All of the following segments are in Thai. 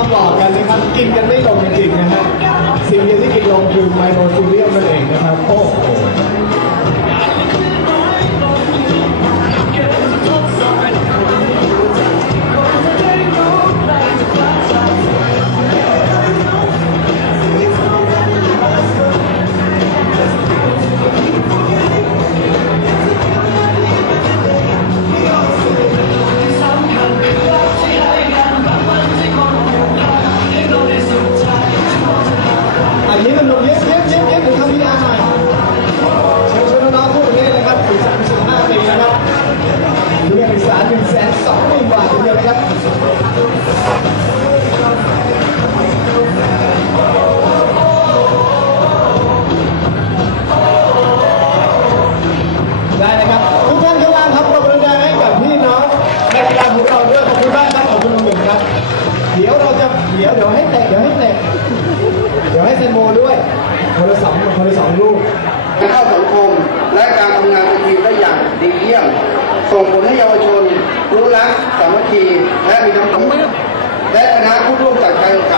ามหลอกกันนะครับ กินกันไม่ลงจริงๆนะฮะสิ่งเดียวที่กินลงคือไมโครซีเรียมนั่นเองนะครับ โอ้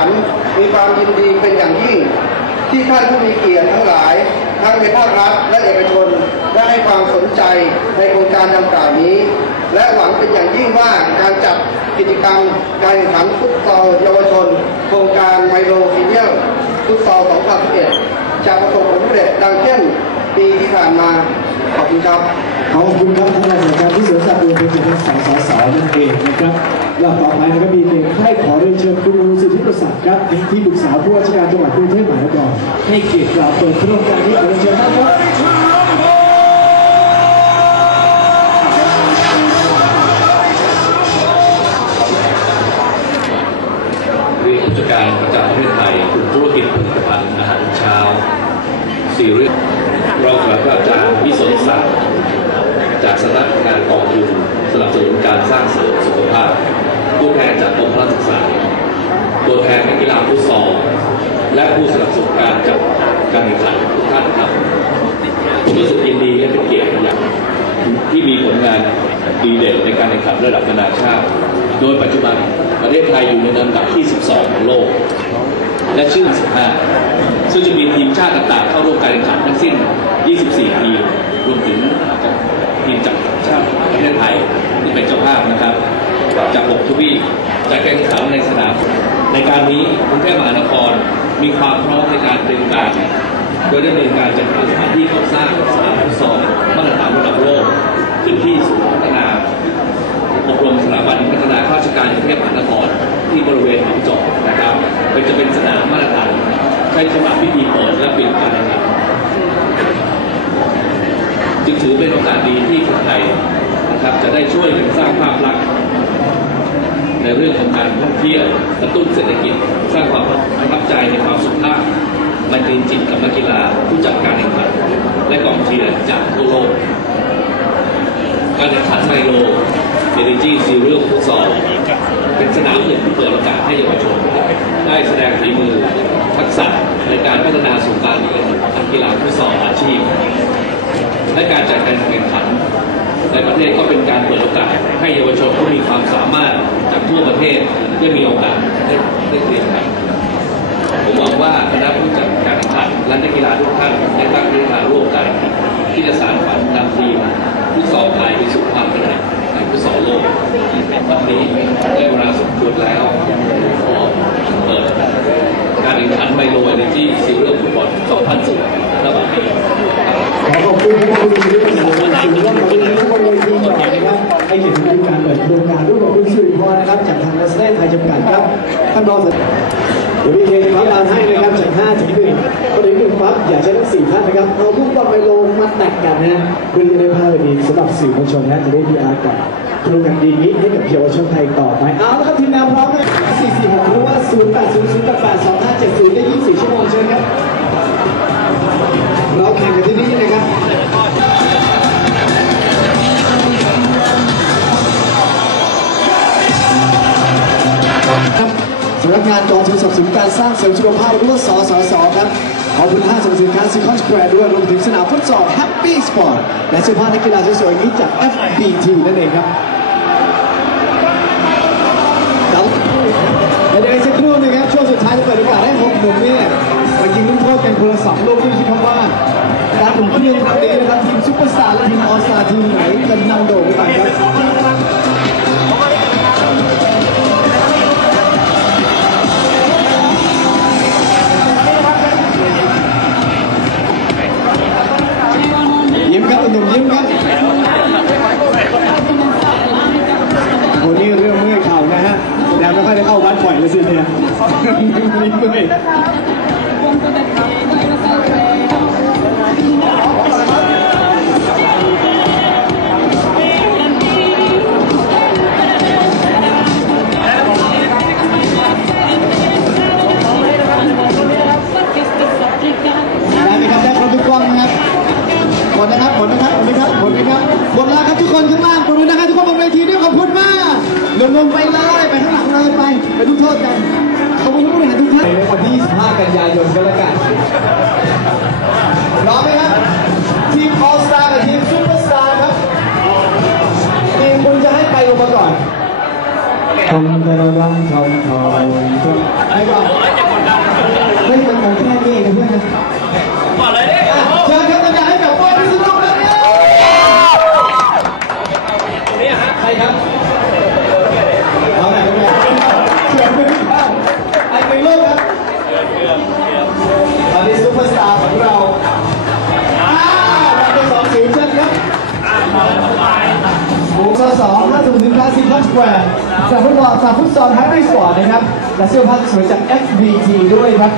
ันมีความยินดีเป็นอย่างยิ่ง ที่ท่านผู้มีเกียรติทั้งหลาย ทั้งในภาครัฐและเอกชนได้ให้ความสนใจในโครงการดังกล่าวนี้ และหวังเป็นอย่างยิ่งว่าการจัดกิจกรรมการแข่งขันฟุตซอลเยาวชน โครงการไมโลฟีเนียลฟุตซอล2011จะประสบผลสำเร็จดังเช่นปีที่ผ่านมา ขอบคุณครับขอบคุณครับท่านอาจารย์ที่เสือสัตว์ดูเป็นจากสสสนั่นเองนะครับลำต่อไปนะครับมีเพลงให้ขอเรียนเชิญคุณสุทธิประสาทครับที่ปรึกษาผู้ว่าราชการจังหวัดกรุงเทพมหานครให้เกียรติกล่าวเปิดโครงการนี้ขอเรียนเชิญท่านครับ ทุนสนับสนุนการสร้างเสริมสุขภาพ ผู้แทนจากกรมพละศึกษา ตัวแทนนักกีฬาฟุตซอลและผู้สนับสนุนการจัดการแข่งขันทุกท่านครับผมรู้สึกยินดีและเป็นเกียรติอย่างที่มีผลงานดีเด่นในการแข่งขันระดับนานาชาติ โดยปัจจุบันประเทศไทยอยู่ในลำดับที่ 12 ของโลก และชื่อ15ซึ่งจะมีทีมชาติต่างๆเข้าร่วมการแข่งขันทั้งสิ้น 24 ทีมรวมถึงทีมจากชาติประเทศไทยที่เป็นเจ้า ภาพนะครับจาก6ทวีปจากการแข่งขันในสนามในการนี้กรุงเทพมหานครมีความพร้อมในการเตรียมการ โดยได้ดำเนินการจัดหาสถานที่ก่อสร้างสนามฟุตซอลมาตรฐานระดับโลกขึ้นที่ศูนย์พัฒนาอบรมสถาบันพัฒนาข้าราชการกรุงเทพมหานครที่บริเวณหนองจอกนะครับเป็นจะเป็นสนามมาตรฐานใช้สำหรับพิธีเปิดและปิดการแข่งขันจึงถือเป็นโอกาสดีที่คนไทย นะครับจะได้ช่วยกันสร้างภาพลักษณ์ในเรื่องของการท่องเที่ยวกระตุ้นเศรษฐกิจสร้างความประทับใจในความสุขภาพมันตรีจิตกับนักกีฬาผู้จัดการแข่งขันและกองเชียร์จากทั่วโลกการแข่งขันไมโลเอเนจีซีเรียลฟุตซอลเป็นสนามหนึ่งที่เปิดโอกาสให้เยาวชนได้แสดงฝีมือทักษะในการพัฒนาสู่การเป็นนักกีฬาฟุตซอลอาชีพ และการจัดการแข่งขัน ในประเทศก็เป็นการเปิดโอกาสให้เยาวชนผู้มีความสามารถจากทั่วประเทศได้มีโอกาสได้ได้เรียนกันผมหวังว่าคณะผู้จัดการแข่งขันและนักกีฬาทุกท่านได้ตั้งใจมาร่วมกันที่จะสานฝันนำทีมฟุตซอลไทยไปสู่ความเป็นในฟุตซอลโลกวันนี้ได้เวลาสมควรแล้วขอเปิดการแข่งขันไมโลเอเนจีซีเรียลฟุตบอล2010ระหว่างนี้ ขอขอบคุณที่คุณสุริพรถือว่าขอบคุณที่ทุกคนเลยทีมต่อนะครับให้เกียรติดูการเปิดโครงการด้วยขอบคุณสุริพรนะครับจากทางนักแสดงไทยจำกัดครับท่านรองสเดี๋ยวมีเพลงครับตามให้นะครับจาก5ถึง1คนถึง1ปั๊บอยากจะทั้ง4ท่านนะครับเอาลูกบอลไปลงมาแตกกันนะเพื่อจะได้ภาพดีสำหรับสื่อมวลชนนะจะได้พีอาร์กับโครงการดีนี้ให้กับเยาวชนไทยต่อไปเอาละครับทีมงานพร้อมไหม446หรือว่า 0 8 0 0 8 8 2 5 7 0ได้24 ชั่วโมงเชิญครับ องทุนสนับสนุนการสร้างเสริมสุขภาพหรือว่าสสสครับขอบคุณห้างสรรพสินค้าซีคอนสแควร์ด้วยรวมถึงสนามฟุตซอลแฮปปี้สปอร์ตและเสื้อผ้านักกีฬาสวยๆนี้จาก FBT นั่นเองครับเดี๋ยวสักครู่นะครับช่วงสุดท้ายจะเปิดโอกาสให้หกหนุ่มเนี่ยมายิงลูกโทษกันคนละสองลูกที่คิดว่าการถุงเพียอนครั้งนี้นะครับทีมซุปเปอร์สตาร์และทีมออสตาร์ทีมไหนจะนำโด่งไปครับ หมดแล้วครับทุกคนข้างล่างขอบคุณนะครับทุกคนบนเวทีด้วยขอบคุณมากลงลงไปเลยไปข้างหลังเลยไปไปทุกโทษกันขอบคุณทุกคนทุกท่านในวันที่ 25 กันยายนก็แล้วกัน ทัชแวร์จากฟุตบอลจากฟุตซอลแฮร์รี่สปอร์ตนะครับ และเสื้อผ้าสวยจาก FBT ด้วยครับ